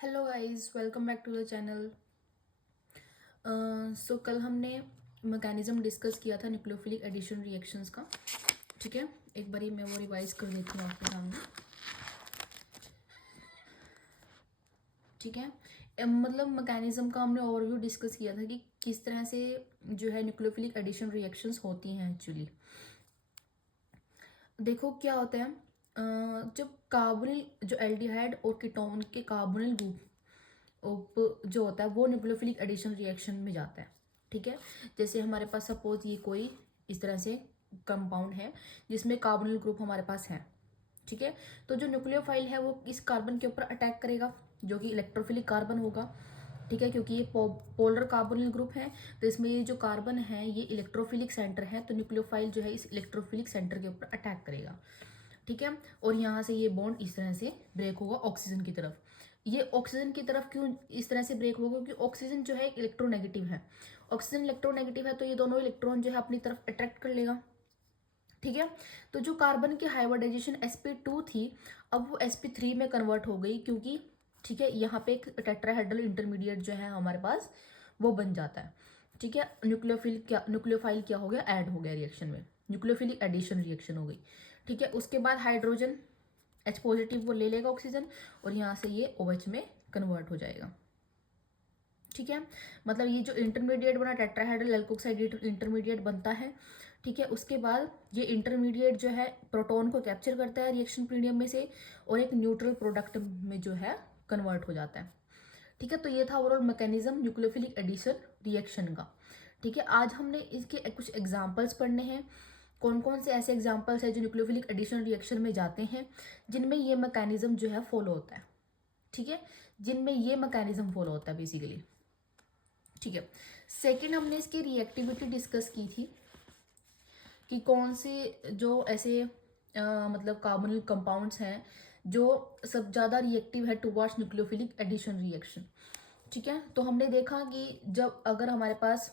Hello guys, welcome back to the channel. So कल हमने mechanism discuss किया था न्यूक्लियोफिलिक एडिशन रिएक्शंस का। ठीक है, एक बारी मैं वो रिवाइज कर देती हूँ आपके सामने। ठीक है, मतलब मैकेनिज्म का हमने ओवरव्यू डिस्कस किया था कि किस तरह से जो है न्यूक्लियोफिलिक एडिशन रिएक्शंस होती हैं एक्चुअली। देखो क्या होता है, जब कार्बोनिल जो एल्डिहाइड और कीटोन के कार्बोनिल ग्रुप जो होता है वो न्यूक्लियोफिलिक एडिशन रिएक्शन में जाता है। ठीक है, जैसे हमारे पास सपोज ये कोई इस तरह से कंपाउंड है जिसमें कार्बोनिल ग्रुप हमारे पास है। ठीक है, तो जो न्यूक्लियोफाइल है वो इस कार्बन के ऊपर अटैक करेगा जो कि इलेक्ट्रोफिलिक कार्बन होगा। ठीक है, क्योंकि ये पोलर कार्बोनिल ग्रुप है, तो इसमें ये जो कार्बन है ये इलेक्ट्रोफिलिक सेंटर है, तो न्यूक्लियोफाइल जो है इस इलेक्ट्रोफिलिक सेंटर के ऊपर अटैक करेगा। ठीक है, और यहाँ से ये बॉन्ड इस तरह से ब्रेक होगा ऑक्सीजन की तरफ। ये ऑक्सीजन की तरफ क्यों इस तरह से ब्रेक होगा? क्योंकि ऑक्सीजन जो है एक इलेक्ट्रोनेगेटिव है। ऑक्सीजन इलेक्ट्रोनेगेटिव है तो ये दोनों इलेक्ट्रॉन जो है अपनी तरफ अट्रैक्ट कर लेगा। ठीक है, तो जो कार्बन की हाइब्रिडाइजेशन sp2 थी, अब वो sp3 में कन्वर्ट हो गई, क्योंकि ठीक है यहाँ पे एक टेट्राहेड्रल इंटरमीडिएट जो है हमारे पास वो बन जाता है। ठीक है, न्यूक्लियोफाइल क्या हो गया, ऐड हो गया रिएक्शन में, न्यूक्लियोफिलिक एडिशन रिएक्शन हो गई। ठीक है, उसके बाद हाइड्रोजन H पॉजिटिव वो ले लेगा ऑक्सीजन और यहाँ से ये OH में कन्वर्ट हो जाएगा। ठीक है, मतलब ये जो इंटरमीडिएट बना टेट्राहेड्रल एल्कोक्साइड इंटरमीडिएट बनता है। ठीक है, उसके बाद ये इंटरमीडिएट जो है प्रोटॉन को कैप्चर करता है रिएक्शन पीरियड में से और एक न्यूट्रल प्रोडक्ट में जो है कन्वर्ट हो जाता है। ठीक है, तो ये था overall mechanism nucleophilic addition reaction का। ठीक है, आज हमने इसके कुछ एग्जांपल्स पढ़ने हैं। कौन कौन से ऐसे एग्जांपल्स हैं जो न्यूक्लियोफिलिक एडिशन रिएक्शन में जाते हैं जिनमें ये मैकेनिज्म जो है फॉलो होता है। ठीक है, जिनमें ये मैकेनिज्म फॉलो होता है बेसिकली। ठीक है, सेकंड हमने इसकी रिएक्टिविटी डिस्कस की थी कि कौन से जो ऐसे मतलब कार्बोनिल कंपाउंड्स हैं जो सब ज़्यादा रिएक्टिव है टुवर्ड्स न्यूक्लियोफिलिक एडिशन रिएक्शन। ठीक है, तो हमने देखा कि जब अगर हमारे पास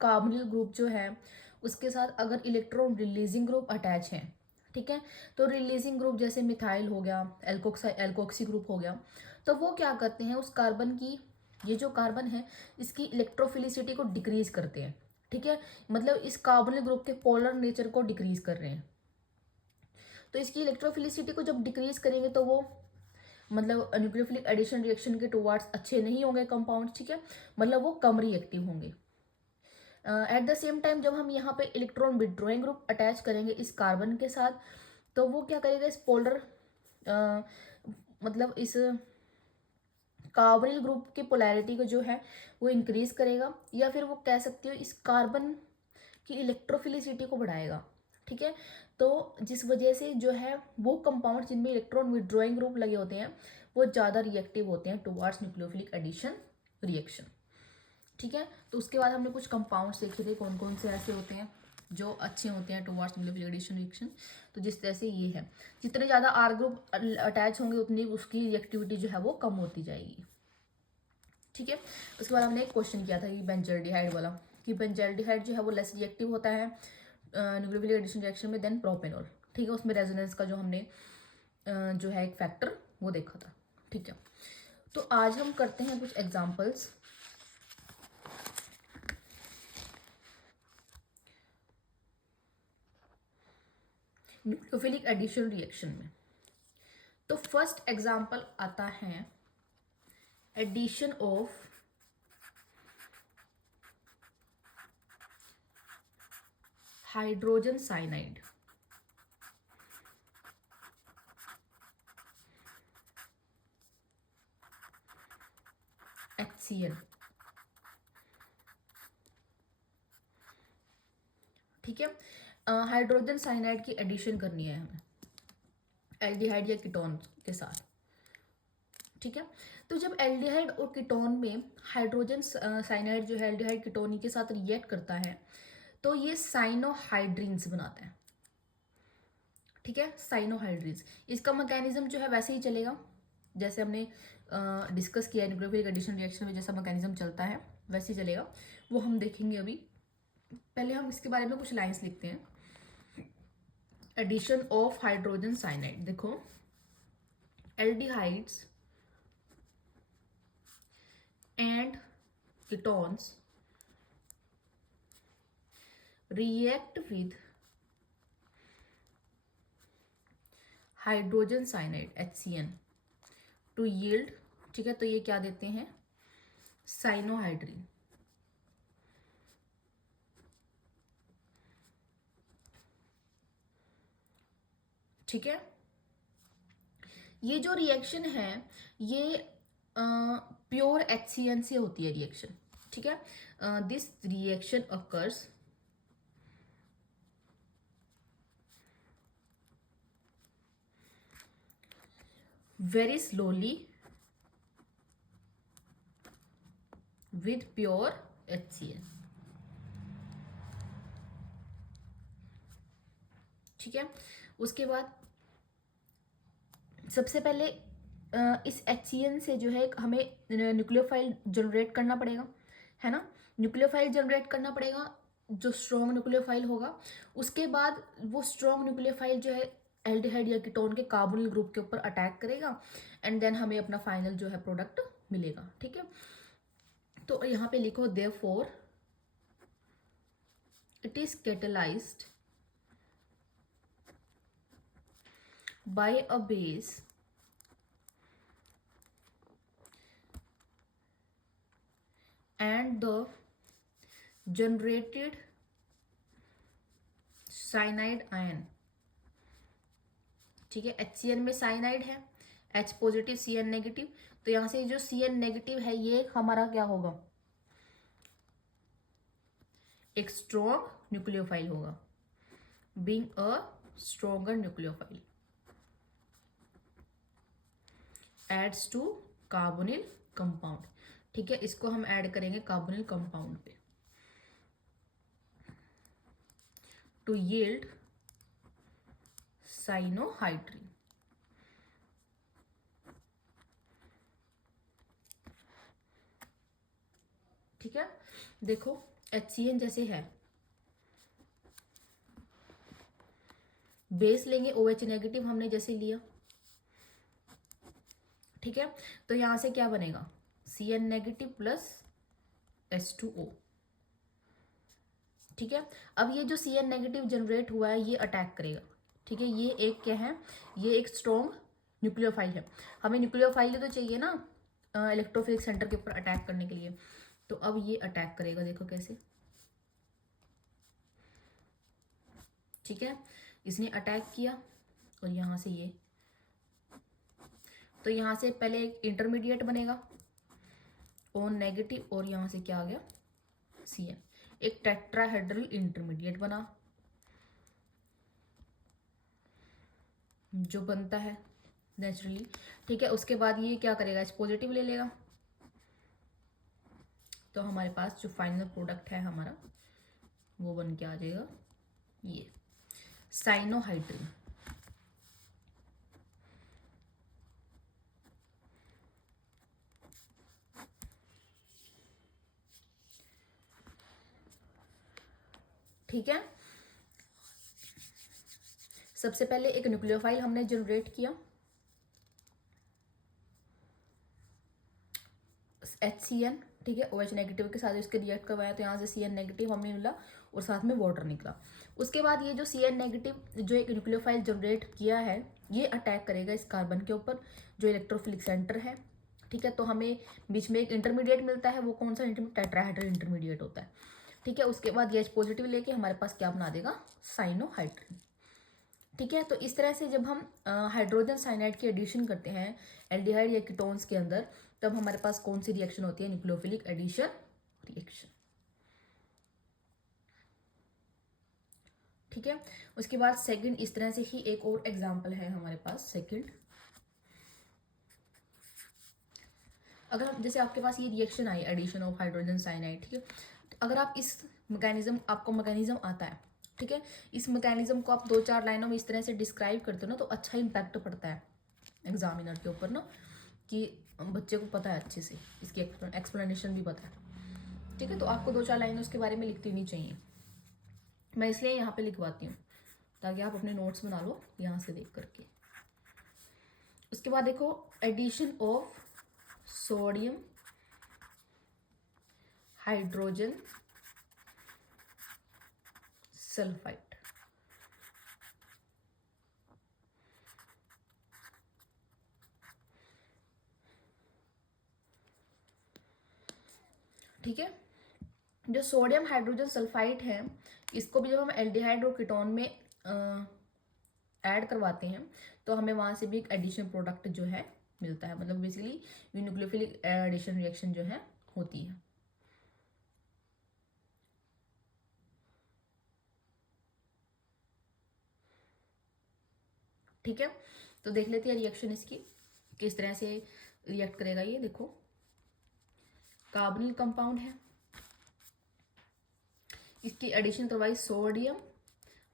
कार्बोनिल ग्रुप जो है उसके साथ अगर इलेक्ट्रॉन रिलीजिंग ग्रुप अटैच है, ठीक है, तो रिलीजिंग ग्रुप जैसे मिथाइल हो गया, एल्कोक्सी ग्रुप हो गया, तो वो क्या करते हैं, उस कार्बन की, ये जो कार्बन है इसकी इलेक्ट्रोफिलिसिटी को डिक्रीज करते हैं। ठीक है, मतलब इस कार्बोनिल ग्रुप के पोलर नेचर को डिक्रीज कर रहे हैं। तो इसकी इलेक्ट्रोफिलिसिटी को जब डिक्रीज करेंगे तो वो मतलब न्यूक्लियोफिलिक एडिशन रिएक्शन के टुवर्ड्स अच्छे नहीं होंगे कंपाउंड। ठीक है, मतलब वो कम रिएक्टिव होंगे। एट द सेम टाइम जब हम यहाँ पे इलेक्ट्रॉन विड्रॉइंग ग्रुप अटैच करेंगे इस कार्बन के साथ, तो वो क्या करेगा, इस पोलर मतलब इस कार्बोनिल ग्रुप की पोलैरिटी को जो है वो इंक्रीज करेगा, या फिर वो कह सकते हो इस कार्बन की इलेक्ट्रोफिलिसिटी को बढ़ाएगा। ठीक है, तो जिस वजह से जो है वो कंपाउंड जिनमें इलेक्ट्रॉन विड्रॉइंग ग्रुप लगे होते हैं वो ज़्यादा रिएक्टिव होते हैं टुवर्ड्स न्यूक्लियोफिलिक एडिशन रिएक्शन। ठीक है, तो उसके बाद हमने कुछ कंपाउंड्स देखे थे कौन कौन से ऐसे होते हैं जो अच्छे होते हैं टुवर्ड्स न्यूक्लियोफिलिक एडिशन रिएक्शन। तो जिस तरह से ये है, जितने ज़्यादा आर ग्रुप अटैच होंगे उतनी उसकी रिएक्टिविटी जो है वो कम होती जाएगी। ठीक है, उसके बाद हमने एक क्वेश्चन किया था कि बेंजल्डिहाइड वाला, कि बेंजल्डिहाइड जो है वो लेस रिएक्टिव होता है न्यूक्लियोफिलिक एडिशन रिएक्शन में देन प्रोपेनॉल। ठीक है, उसमें रेजोनेंस का जो हमने जो है एक फैक्टर वो देखा था। ठीक है, तो आज हम करते हैं कुछ एग्जाम्पल्स। न्यूक्लियोफिलिक एडिशन रिएक्शन में तो फर्स्ट एग्जाम्पल आता है addition of hydrogen cyanide, HCl। ठीक है, हाइड्रोजन साइनाइड की एडिशन करनी है हमें एल्डिहाइड या कीटोन के साथ। ठीक है, तो जब एल्डिहाइड और कीटोन में हाइड्रोजन साइनाइड जो है एल्डिहाइड कीटोन के साथ रिएक्ट करता है तो ये साइनोहाइड्रीन्स बनाता है। ठीक है, साइनोहाइड्रीन्स, इसका मैकेनिज्म जो है वैसे ही चलेगा जैसे हमने डिस्कस किया है न्यूक्लियोफिलिक एडिशन रिएक्शन में जैसा मैकेनिज्म चलता है वैसे ही चलेगा, वो हम देखेंगे अभी। पहले हम इसके बारे में कुछ लाइंस लिखते हैं। एडिशन ऑफ हाइड्रोजन साइनाइड, देखो aldehydes ketones react with hydrogen cyanide HCN to yield, ठीक है, तो ये क्या देते हैं, साइनोहाइड्रीन। ठीक है, ये जो रिएक्शन है ये प्योर HCN से होती है रिएक्शन। ठीक है, this reaction occurs very slowly with pure HCN। ठीक है, उसके बाद सबसे पहले इस HCN से जो है हमें न्यूक्लियोफाइल जनरेट करना पड़ेगा, है ना, न्यूक्लियोफाइल जनरेट करना पड़ेगा जो स्ट्रॉन्ग न्यूक्लियोफाइल होगा। उसके बाद वो स्ट्रॉन्ग न्यूक्लियोफाइल जो है एल्डिहाइड या कीटोन के कार्बोनिल ग्रुप के ऊपर अटैक करेगा एंड देन हमें अपना फाइनल जो है प्रोडक्ट मिलेगा। ठीक है, तो यहाँ पे लिखो therefore it is catalysed by a base and the generated cyanide ion। ठीक है, HCN में साइनाइड है, H पॉजिटिव CN नेगेटिव, तो यहाँ से जो CN नेगेटिव है ये हमारा क्या होगा, एक स्ट्रॉन्ग न्यूक्लियोफाइल होगा, being a stronger nucleophile adds to carbonyl compound. ठीक है, इसको हम ऐड करेंगे कार्बोनिल कंपाउंड पे टू यील्ड साइनोहाइड्रीन। ठीक है, देखो HCN जैसे है, बेस लेंगे OH नेगेटिव हमने जैसे लिया। ठीक है, तो यहां से क्या बनेगा, CN नेगेटिव प्लस H2O। ठीक है, अब ये जो CN नेगेटिव जनरेट हुआ है ये अटैक करेगा। ठीक है, ये एक क्या है, ये एक स्ट्रॉन्ग न्यूक्लियोफाइल है, हमें न्यूक्लियोफाइल तो चाहिए ना इलेक्ट्रोफिलिक सेंटर के ऊपर अटैक करने के लिए, तो अब ये अटैक करेगा, देखो कैसे। ठीक है, इसने अटैक किया और यहाँ से ये, तो यहाँ से पहले एक इंटरमीडिएट बनेगा O नेगेटिव और यहाँ से क्या आ गया CN, एक टेट्राहेड्रल इंटरमीडिएट बना जो बनता है नेचुरली। ठीक है, उसके बाद ये क्या करेगा, इस पॉजिटिव ले लेगा, तो हमारे पास जो फाइनल प्रोडक्ट है हमारा वो बन के आ जाएगा ये साइनोहाइड्रीन। ठीक है, सबसे पहले एक न्यूक्लियोफाइल हमने जनरेट किया HCN। ठीक है, OH नेगेटिव के साथ इसके रिएक्ट करवाया तो यहाँ से CN नेगेटिव हमें मिला और साथ में वाटर निकला। उसके बाद ये जो CN नेगेटिव जो एक न्यूक्लियोफाइल जनरेट किया है ये अटैक करेगा इस कार्बन के ऊपर जो इलेक्ट्रोफिलिक सेंटर है। ठीक है, तो हमें बीच में एक इंटरमीडिएट मिलता है, वो कौन सा टेट्राहेड्रल इंटरमीडिएट होता है। ठीक है, उसके बाद ये H पॉजिटिव लेके हमारे पास क्या बना देगा, साइनोहाइड्रीन। ठीक है, तो इस तरह से जब हम हाइड्रोजन साइनाइड की एडिशन करते हैं एल्डिहाइड या कीटोन्स के अंदर, तब हमारे पास कौन सी रिएक्शन होती है, न्यूक्लियोफिलिक एडिशन रिएक्शन। ठीक है, उसके बाद सेकंड, इस तरह से ही एक और एग्जांपल है हमारे पास सेकंड। अगर हम जैसे आपके पास ये रिएक्शन आई एडिशन ऑफ हाइड्रोजन साइनाइड, ठीक है, अगर आप इस मैकेनिज्म, आपको मैकेनिज्म आता है, ठीक है, इस मैकेनिज्म को आप 2-4 लाइनों में इस तरह से डिस्क्राइब करते हो ना तो अच्छा इम्पैक्ट पड़ता है एग्जामिनर के ऊपर ना, कि बच्चे को पता है अच्छे से, इसकी एक्सप्लेनेशन भी पता है। ठीक है, तो आपको 2-4 लाइनें उसके बारे में लिखती नहीं चाहिए, मैं इसलिए यहाँ पे लिखवाती हूँ ताकि आप अपने नोट्स बना लो यहाँ से देख करके। उसके बाद देखो addition of sodium hydrogen sulphide. ठीक है, जो सोडियम हाइड्रोजन सल्फाइड है, इसको भी जब हम एल्डिहाइड और कीटोन में ऐड करवाते हैं तो हमें वहां से भी एक एडिशन प्रोडक्ट जो है मिलता है, मतलब बेसिकली न्यूक्लियोफिलिक एडिशन रिएक्शन जो है होती है। ठीक है, तो देख लेते हैं रिएक्शन इसकी किस तरह से रिएक्ट करेगा। ये देखो, कार्बोनिल कंपाउंड है, इसकी एडिशन करवाई सोडियम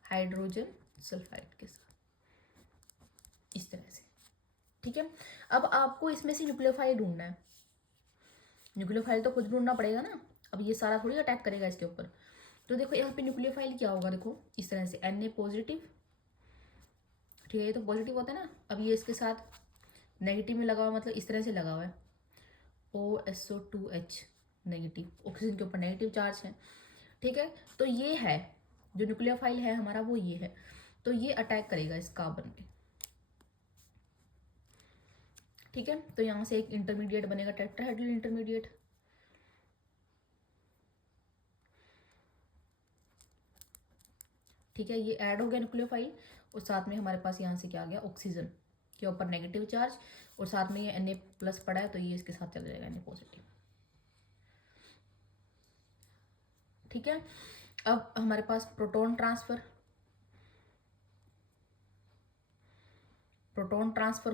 हाइड्रोजन सल्फाइड के साथ इस तरह से। ठीक है, अब आपको इसमें से न्यूक्लियोफाइल ढूंढना है। न्यूक्लियोफाइल तो खुद ढूंढना पड़ेगा ना, अब ये सारा थोड़ी अटैक करेगा इसके ऊपर। तो देखो यहाँ पे न्यूक्लियोफाइल क्या होगा, देखो इस तरह से Na पॉजिटिव। ठीक है, ये तो पॉजिटिव होता है ना, अब ये इसके साथ नेगेटिव में लगा हुआ, मतलब इस तरह से लगा हुआ है OSO2H नेगेटिव, ऑक्सीजन के ऊपर नेगेटिव चार्ज है। ठीक है, तो ये है जो न्यूक्लियोफाइल है हमारा, वो ये है, तो ये अटैक करेगा इस कार्बन पे। ठीक है, तो यहाँ से एक इंटरमीडिएट बनेगा, टेट्राहेड्रल इंटरमीडिएट। ठीक है, ये ऐड हो गया न्यूक्लियोफाइल, और साथ में हमारे पास यहाँ से क्या आ गया, ऑक्सीजन के ऊपर नेगेटिव चार्ज, और साथ में ये Na+ पड़ा है, तो ये इसके साथ चला जाएगा, Na पॉजिटिव। ठीक है, अब हमारे पास प्रोटॉन ट्रांसफर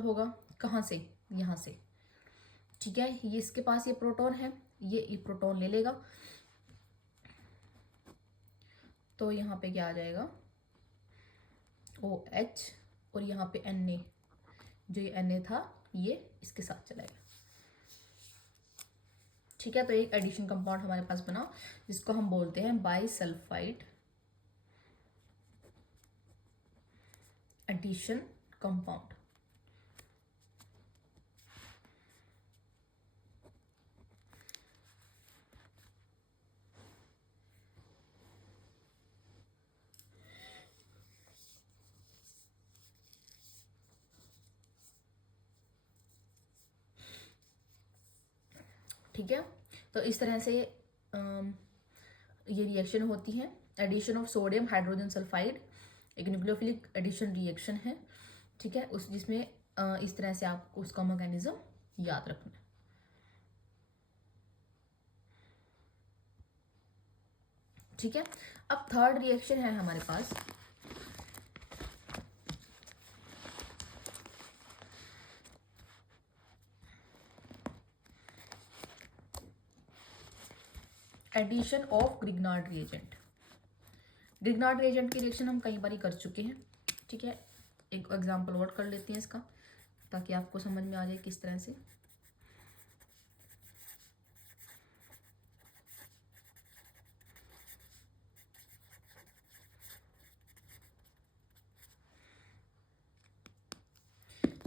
होगा कहाँ से, यहाँ से। ठीक है, ये इसके पास ये प्रोटॉन है, ये प्रोटॉन ले लेगा, तो यहाँ पे क्या आ जाएगा OH, और यहाँ पे Na, जो ये Na था ये इसके साथ चलाएगा। ठीक है, तो एक एडिशन कंपाउंड हमारे पास बना जिसको हम बोलते हैं बाइसल्फाइड एडिशन कंपाउंड। ठीक है, तो इस तरह से ये रिएक्शन होती है। Addition of sodium hydrogen sulphide एक न्यूक्लियोफिलिक एडिशन रिएक्शन है। ठीक है, उस जिसमें इस तरह से आपको उसका मैकेनिज्म याद रखना है। ठीक है, अब थर्ड रिएक्शन है हमारे पास, addition of Grignard reagent. Grignard reagent की रिएक्शन हम कई बार कर चुके हैं। ठीक है, एक एग्जांपल और कर लेते हैं इसका, ताकि आपको समझ में आ जाए किस तरह से।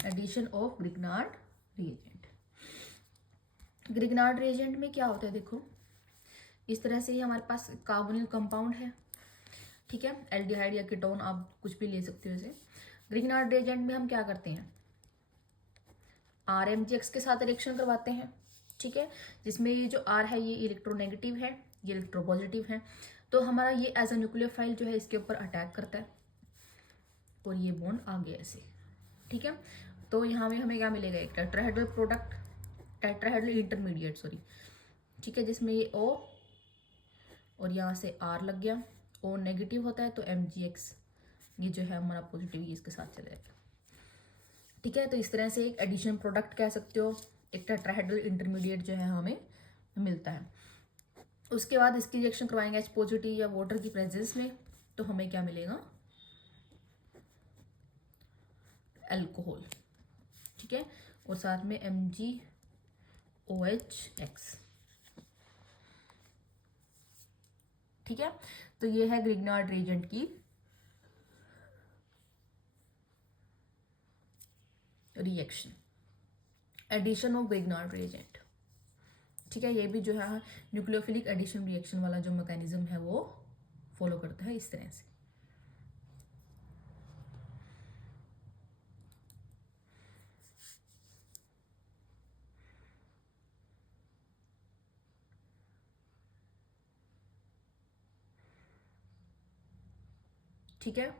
Addition of Grignard reagent. Grignard reagent में क्या होता है, देखो इस तरह से ही हमारे पास कार्बोनिल कंपाउंड है। ठीक है, एल्डिहाइड या कीटोन आप कुछ भी ले सकते हो इसे। ग्रिग्नार्ड रिएजेंट में हम क्या करते हैं, RMgX के साथ रिएक्शन करवाते हैं। ठीक है, जिसमें ये जो R है ये इलेक्ट्रोनेगेटिव है, ये इलेक्ट्रोपॉजिटिव है, तो हमारा ये एज अ न्यूक्लियोफाइल जो है इसके ऊपर अटैक करता है, और ये बॉन्ड आ गया ऐसे। ठीक है, तो यहाँ में हमें क्या मिलेगा, एक tetrahedral product, tetrahedral intermediate sorry. ठीक है, जिसमें ये O और यहाँ से R लग गया, O नेगेटिव होता है तो MgX ये जो है हमारा पॉजिटिव, ये इसके साथ चला जाएगा। ठीक है, तो इस तरह से एक एडिशन प्रोडक्ट कह सकते हो, एक टेट्राहेड्रल इंटरमीडिएट जो है हमें मिलता है। उसके बाद इसकी रिएक्शन करवाएंगे H पॉजिटिव या वाटर की प्रेजेंस में, तो हमें क्या मिलेगा, अल्कोहल। ठीक है, और साथ में MgOH। ठीक है, तो ये है ग्रिग्नार्ड रिएजेंट की reaction, addition of Grignard reagent. ठीक है, ये भी जो है न्यूक्लियोफिलिक एडिशन रिएक्शन वाला जो मैकेनिज्म है वो फॉलो करता है इस तरह से। ठीक है,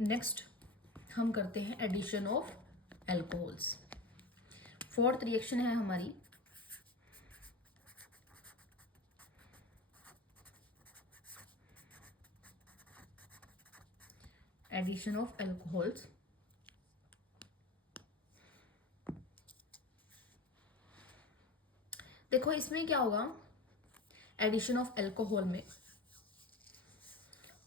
नेक्स्ट हम करते हैं addition of alcohols. Fourth reaction है हमारी एडिशन ऑफ एल्कोहल्स। देखो इसमें क्या होगा, एडिशन ऑफ एल्कोहल में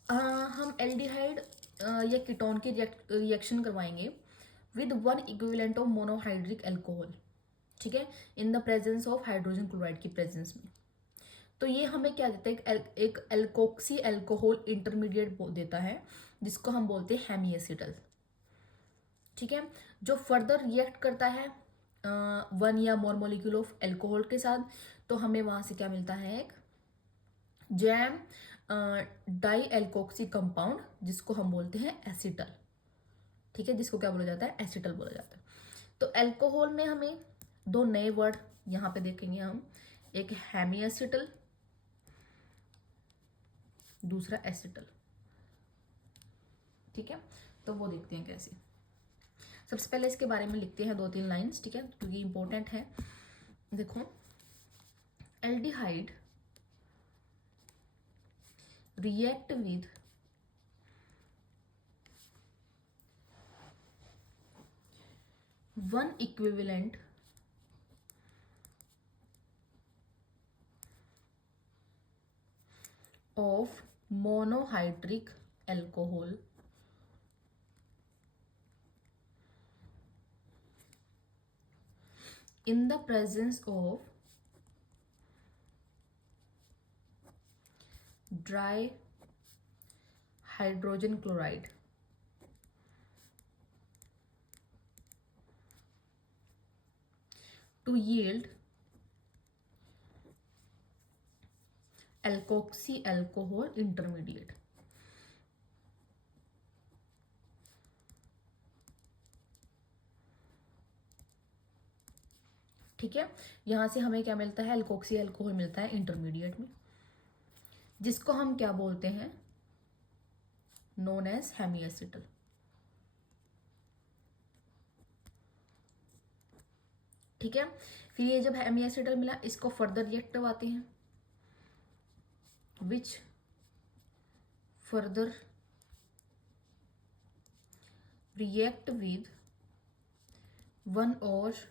हम एल्डिहाइड या कीटोन की रिएक्शन करवाएंगे with one equivalent of monohydric alcohol, ठीक है, in the presence of hydrogen chloride की प्रेजेंस में। तो ये हमें क्या देता है, एक एल्कोक्सी एल्कोहल इंटरमीडिएट देता है जिसको हम बोलते हैं हेमीएसिटल। ठीक है, जो फर्दर रिएक्ट करता है वन या मोर मॉलिक्यूल ऑफ एल्कोहल के साथ, तो हमें वहां से क्या मिलता है, एक जैम डाई एल्कोक्सी कंपाउंड जिसको हम बोलते हैं एसिटल। ठीक है, जिसको क्या बोला जाता है, एसिटल बोला जाता है। तो एल्कोहल में हमें दो नए वर्ड यहाँ पे देखेंगे हम, एक हेमी एसिटल, दूसरा एसिटल। ठीक है, तो वो देखते हैं कैसे। सबसे पहले इसके बारे में लिखते हैं 2-3 लाइंस, ठीक है, क्योंकि इंपॉर्टेंट है। देखो, aldehyde react with one equivalent of monohydric alcohol in the presence of dry hydrogen chloride to yield alkoxy alcohol intermediate। ठीक है, यहां से हमें क्या मिलता है, एल्कोक्सी अल्कोहल मिलता है इंटरमीडिएट में, जिसको हम क्या बोलते हैं, नोन एज हेमीएसिटल। ठीक है, फिर ये जब हेमीएसिटल मिला, इसको फर्दर रिएक्ट करवाते हैं, which further react with one और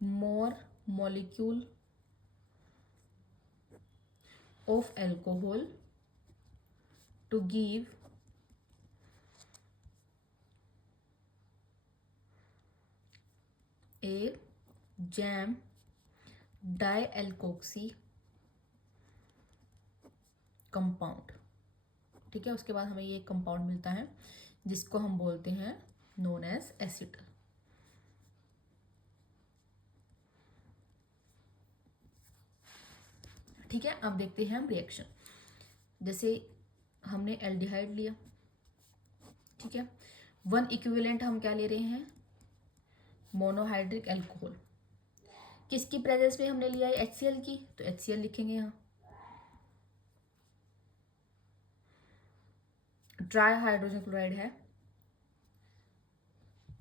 more molecule of alcohol to give a jam dialkoxy compound. ठीक है, उसके बाद हमें ये कंपाउंड मिलता है जिसको हम बोलते हैं नोन एज एसिटल। ठीक है, अब देखते हैं हम रिएक्शन। जैसे हमने एल्डिहाइड लिया, ठीक है, वन इक्विवेलेंट हम क्या ले रहे हैं, मोनोहाइड्रिक एल्कोहल। किसकी प्रेजेंस में हमने लिया है, HCl की, तो HCl लिखेंगे यहाँ। ड्राई हाइड्रोजन क्लोराइड है।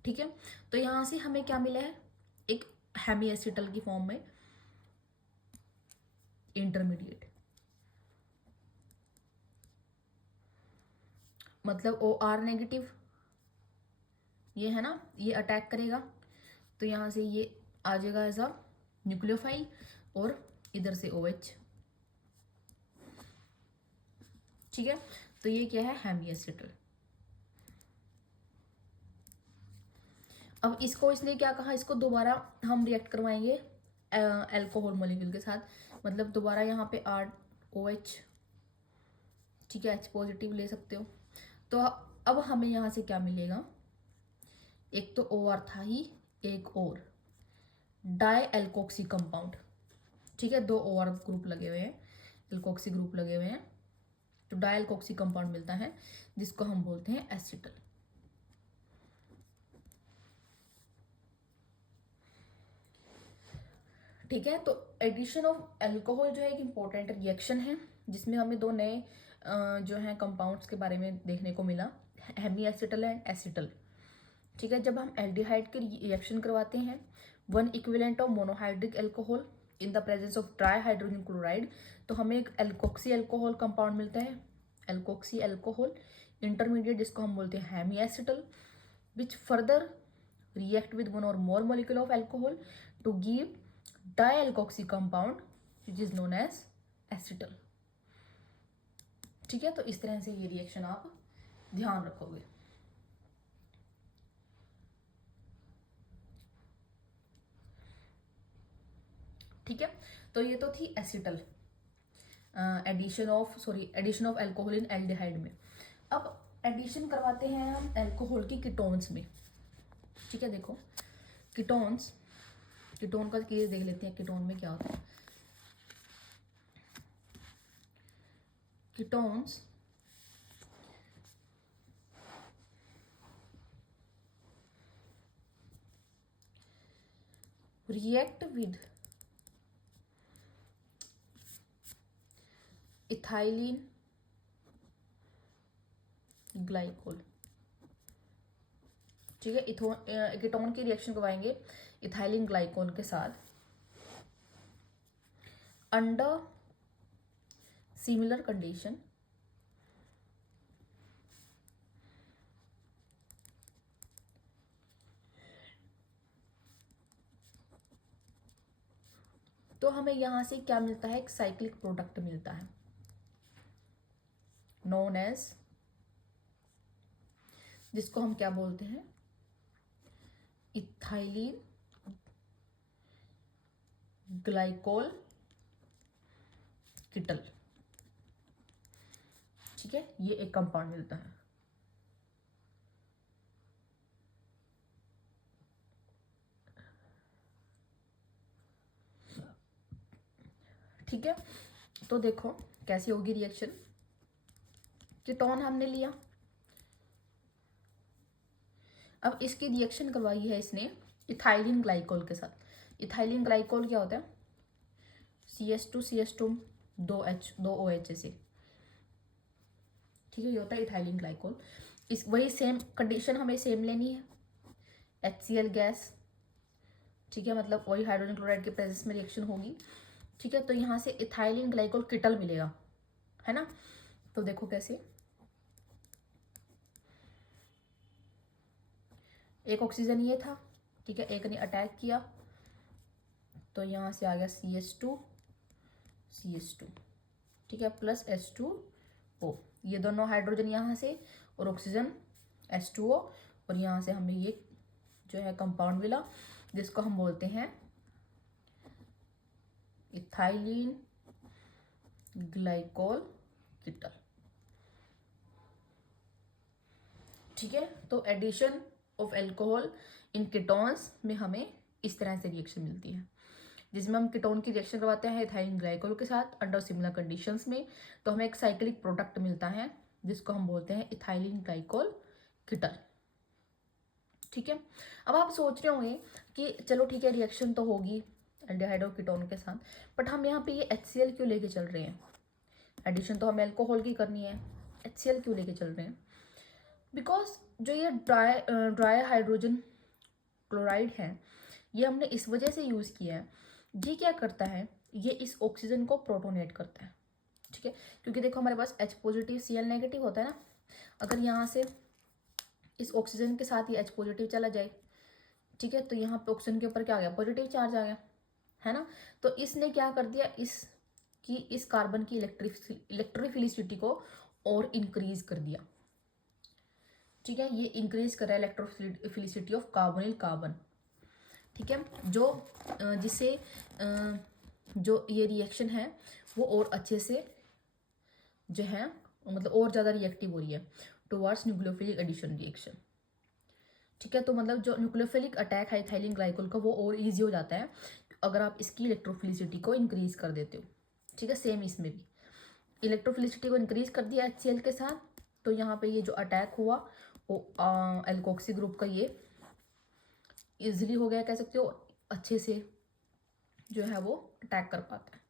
ठीक है, तो यहां से हमें क्या मिला है, एक हेमी एसिटल की फॉर्म में इंटरमीडिएट, मतलब OR नेगेटिव, ये है ना, ये अटैक करेगा, तो यहां से ये आ जाएगा एज अ न्यूक्लियोफाइल, और इधर से OH। ठीक है, तो ये क्या है, हेमी एसिटल। अब इसको इसने क्या कहा, इसको दोबारा हम रिएक्ट करवाएंगे एल्कोहल मॉलिक्यूल के साथ, मतलब दोबारा यहाँ पे OH, ठीक है, H पॉजिटिव ले सकते हो, तो अब हमें यहाँ से क्या मिलेगा, एक तो OR था ही, एक और डाई एल्कोक्सी कंपाउंड, ठीक है, 2 OR ग्रुप लगे हुए हैं, एल्कोक्सी ग्रुप लगे हुए हैं, तो डाई एल्कोक्सी कंपाउंड मिलता है जिसको हम बोलते हैं एसिटल। ठीक है, तो एडिशन ऑफ अल्कोहल जो है एक इम्पोर्टेंट रिएक्शन है जिसमें हमें 2 नए जो है कंपाउंड्स के बारे में देखने को मिला, हेमी एसिटल एंड एसिटल। ठीक है, जब हम एल्डिहाइड के रिएक्शन करवाते हैं 1 equivalent of monohydric alcohol in the presence of try hydrogen chloride, तो हमें एक एल्कोक्सी अल्कोहल कंपाउंड मिलता है, एल्कोक्सी अल्कोहल इंटरमीडिएट जिसको हम बोलते हैं hemiacetal, which further react with 1 or more molecule of alcohol to give dialkoxy compound which is known as acetal। ठीक है, तो इस तरह से ये रिएक्शन आप ध्यान रखोगे। ठीक है, तो ये तो थी acetal, addition of alcohol in aldehyde में। अब एडिशन करवाते हैं हम अल्कोहल की कीटोन्स में। ठीक है, देखो कीटोन का केस देख लेते हैं, कीटोन में क्या होता है। Ketones react with ethylene glycol. ठीक है, कीटोन की रिएक्शन करवाएंगे इथाइलिन ग्लाइकोल के साथ अंडर सिमिलर कंडीशन तो हमें यहां से क्या मिलता है, एक साइक्लिक प्रोडक्ट मिलता है नोन एज, जिसको हम क्या बोलते हैं, इथाइलिन ग्लाइकोल कीटल। ठीक है, ये एक कंपाउंड मिलता है। ठीक है, तो देखो कैसी होगी रिएक्शन। कीटोन हमने लिया, अब इसकी रिएक्शन करवाई है इसने इथाइलिन ग्लाइकोल के साथ। इथाइलिन ग्लाइकोल क्या होता है, CH2 2 OH से। ठीक है, ये होता है इथाइलिन ग्लाइकोल। इस वही सेम कंडीशन हमें सेम लेनी है, HCl गैस। ठीक है, मतलब वही हाइड्रोजन क्लोराइड के प्रेजेंस में रिएक्शन होगी। ठीक है, तो यहाँ से इथाइलिन ग्लाइकोल कीटल मिलेगा, है ना। तो देखो कैसे, एक ऑक्सीजन ये था, ठीक है, एक ने अटैक किया तो यहाँ से आ गया CH2, ठीक है, प्लस H2O, ये दोनों हाइड्रोजन यहाँ से और ऑक्सीजन H2O, और यहाँ से हमें ये जो है कंपाउंड मिला जिसको हम बोलते हैं इथाइलिन ग्लाइकोल कीटल। ठीक है, तो addition of alcohol in ketones में हमें इस तरह से रिएक्शन मिलती है, जिसमें हम कीटोन की रिएक्शन करवाते हैं इथाइलिन ग्लाइकोल के साथ अंडर सिमिलर कंडीशंस में, तो हमें एक साइक्लिक प्रोडक्ट मिलता है जिसको हम बोलते हैं इथाइलिन ग्लाइकोल कीटल। ठीक है, अब आप सोच रहे होंगे कि चलो ठीक है रिएक्शन तो होगी एल्डिहाइड और कीटोन के साथ, बट हम यहाँ पे ये HCl क्यों लेके चल रहे हैं, एडिशन तो हमें अल्कोहल की करनी है, HCl क्यों लेके चल रहे हैं, बिकॉज जो ये ड्राई हाइड्रोजन क्लोराइड है ये हमने इस वजह से यूज़ किया है, ये क्या करता है, ये इस ऑक्सीजन को प्रोटोनेट करता है। ठीक है, क्योंकि देखो हमारे पास H पॉजिटिव Cl नेगेटिव होता है ना, अगर यहाँ से इस ऑक्सीजन के साथ ये H पॉजिटिव चला जाए, ठीक है, तो यहाँ पे ऑक्सीजन के ऊपर क्या आ गया, पॉजिटिव चार्ज आ गया, है ना। तो इसने क्या कर दिया, इस कार्बन की इलेक्ट्रोफिलिसिटी को और इंक्रीज कर दिया। ठीक है, ये इंक्रीज कर रहा है इलेक्ट्रोफिलिसिटी ऑफ कार्बोनिल कार्बन। ठीक है, जिससे जो ये रिएक्शन है वो और अच्छे से जो है मतलब और ज़्यादा रिएक्टिव हो रही है टुवर्ड्स न्यूक्लियोफिलिक एडिशन रिएक्शन। ठीक है, तो मतलब जो न्यूक्लियोफिलिक अटैक है इथाइलिन ग्लाइकोल का वो और ईजी हो जाता है अगर आप इसकी इलेक्ट्रोफिलिसिटी को इंक्रीज कर देते हो। ठीक है, सेम इसमें भी इलेक्ट्रोफिलिसिटी को इंक्रीज कर दिया HCl के साथ, तो यहाँ पे ये जो अटैक हुआ वो एल्कोक्सी ग्रुप का ये इजिली हो गया कह सकते हो, अच्छे से जो है वो अटैक कर पाता है।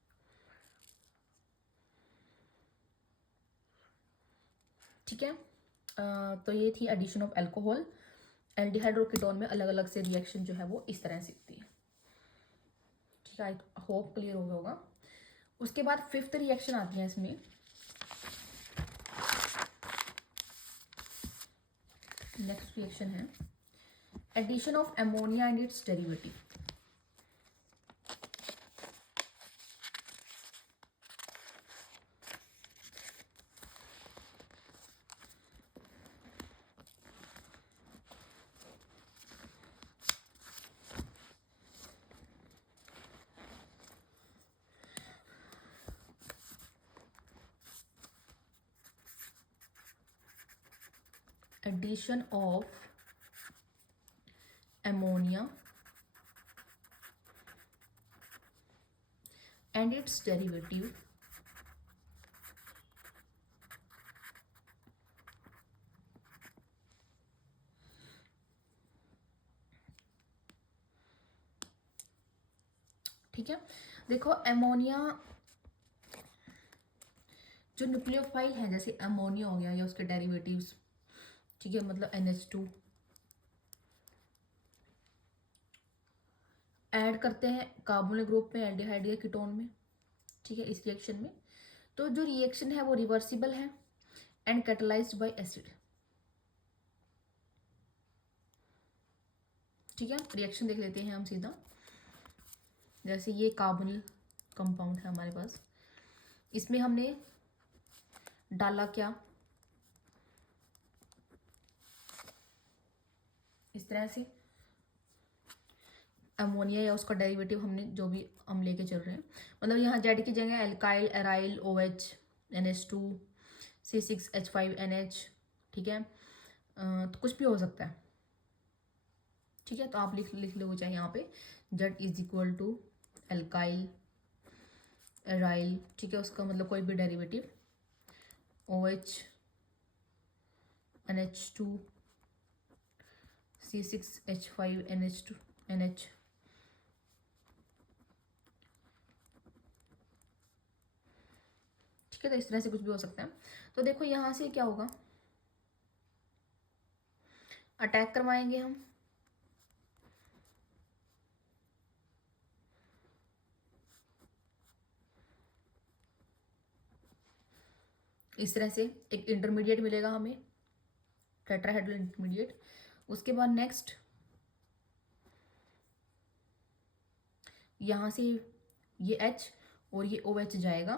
ठीक है, तो ये थी एडिशन ऑफ अल्कोहल। एल्डिहाइड और कीटोन में अलग अलग से रिएक्शन जो है वो इस तरह से होती है। ठीक है, आई होप क्लियर हो गया होगा। उसके बाद फिफ्थ रिएक्शन आती है इसमें, नेक्स्ट रिएक्शन है addition of ammonia and its derivative. Addition of ammonia and its derivative ठीक है, देखो अमोनिया जो न्यूक्लियोफाइल है जैसे अमोनिया हो गया या उसके डेरिवेटिव्स, ठीक है, मतलब NH2 ऐड करते हैं कार्बोनिल ग्रुप में एल्डिहाइड या कीटोन में। ठीक है, इस रिएक्शन में तो जो रिएक्शन है वो रिवर्सिबल है एंड कैटलाइज्ड बाय एसिड। ठीक है, रिएक्शन देख लेते हैं हम सीधा। जैसे ये कार्बोनिल कंपाउंड है हमारे पास, इसमें हमने डाला क्या, इस तरह से अमोनिया या उसका डेरिवेटिव हमने जो भी हम लेके चल रहे हैं, मतलब यहाँ जेड की जगह alkyl aryl OH NH2 C6H5NH। ठीक है, तो कुछ भी हो सकता है। ठीक है, तो आप लिख लो चाहे यहाँ पे Z is equal to alkyl aryl, ठीक है, उसका मतलब कोई भी derivative OH NH2 C6H5NH2 NH। ठीक है, तो इस तरह से कुछ भी हो सकता है। तो देखो यहाँ से क्या होगा, अटैक करवाएंगे हम, इस तरह से एक इंटरमीडिएट मिलेगा हमें, टेट्राहेड्रल इंटरमीडिएट। उसके बाद नेक्स्ट यहाँ से ये H और ये OH जाएगा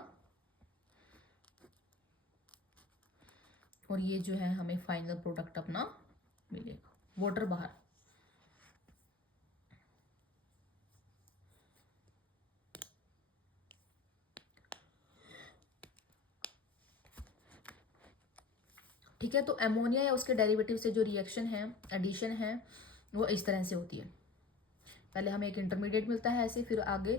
और ये जो है हमें फाइनल प्रोडक्ट अपना मिलेगा, वाटर बाहर। ठीक है, तो अमोनिया या उसके डेरिवेटिव से जो रिएक्शन है एडिशन है वो इस तरह से होती है। पहले हमें एक इंटरमीडिएट मिलता है ऐसे, फिर आगे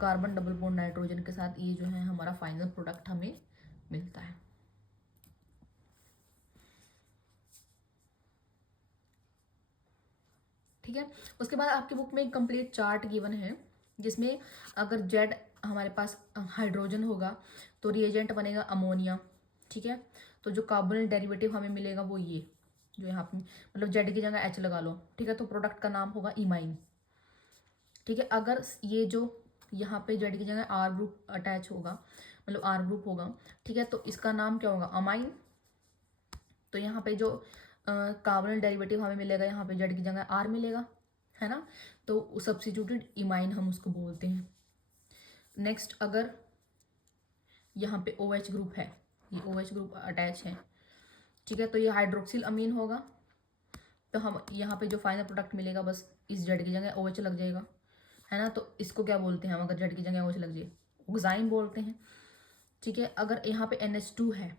कार्बन डबल बॉन्ड नाइट्रोजन के साथ ये जो है हमारा फाइनल प्रोडक्ट हमें मिलता है। ठीक है, उसके बाद आपकी बुक में एक कंप्लीट चार्ट गिवन है जिसमें अगर जेड हमारे पास हाइड्रोजन होगा तो रिएजेंट बनेगा अमोनिया। ठीक है, तो जो कार्बोनिल डेरिवेटिव हमें मिलेगा वो ये जो यहाँ पे मतलब जेड की जगह H लगा लो। ठीक है, तो प्रोडक्ट का नाम होगा इमाइन। ठीक है, अगर ये जो यहाँ पे जेड की जगह R ग्रुप अटैच होगा मतलब R ग्रुप होगा, ठीक है, तो इसका नाम क्या होगा, अमाइन। तो यहाँ पे जो कार्बोनिल डेरिवेटिव हमें मिलेगा यहाँ पे जेड की जगह R मिलेगा, है ना, तो सब्स्टिट्यूटेड इमाइन हम उसको बोलते हैं। नेक्स्ट अगर यहाँ पे OH ग्रुप है, ये OH ग्रुप अटैच है, ठीक है, तो ये हाइड्रोक्सिल अमीन होगा। तो हम यहाँ पे जो फाइनल प्रोडक्ट मिलेगा बस इस जेड की जगह OH लग जाएगा, है ना, तो इसको क्या बोलते हैं हम, अगर जेड की जगह OH लग जाए ऑक्साइन बोलते हैं। ठीक है, अगर यहाँ पे NH2 है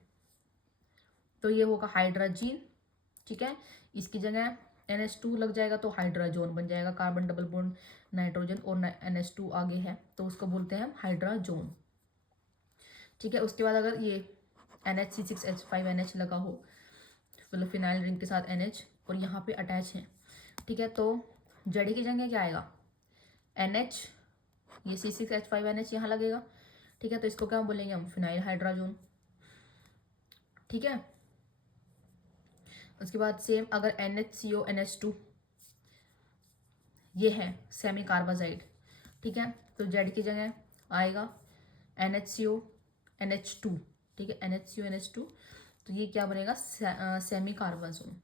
तो ये होगा हाइड्राजीन, ठीक है। इसकी जगह NH2 लग जाएगा तो हाइड्राजोन बन जाएगा, कार्बन डबल बॉन्ड नाइट्रोजन और NH2 आगे है तो उसको बोलते हैं हम हाइड्राजोन, ठीक है। उसके बाद अगर ये NHC6H5NH लगा हो, मतलब फिनाइल रिंग के साथ NH और यहाँ पे अटैच है, ठीक है, तो जड़ी की जगह क्या आएगा NH, ये C6H5NH यहाँ लगेगा, ठीक है, तो इसको क्या बोलेंगे हम फिनाइल हाइड्राजोन, ठीक है। उसके बाद सेम अगर NHCO NH2 ये है सेमी कार्बाजाइड, ठीक है, तो जेड की जगह आएगा NHCO NH2, ठीक है, NHCO NH2, तो ये क्या बनेगा सेमी कार्बाजोन,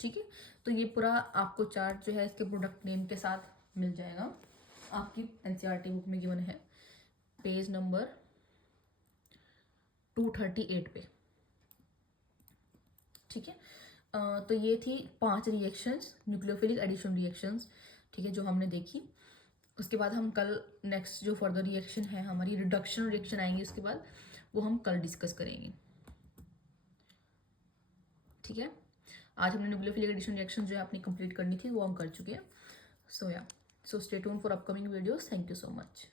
ठीक है। तो ये पूरा आपको चार्ट जो है इसके प्रोडक्ट नेम के साथ मिल जाएगा, आपकी NCERT बुक में गिवन है पेज नंबर 238 पे, ठीक है। तो ये थी 5 रिएक्शंस, न्यूक्लियोफिलिक एडिशन रिएक्शंस, ठीक है, जो हमने देखी। उसके बाद हम कल नेक्स्ट जो फर्दर रिएक्शन है हमारी रिडक्शन रिएक्शन आएंगी, उसके बाद वो हम कल डिस्कस करेंगे, ठीक है। आज हमने न्यूक्लियोफिलिक एडिशन रिएक्शन जो है अपनी कंप्लीट करनी थी वो हम कर चुके हैं। So stay tune for upcoming videos. Thank you so much.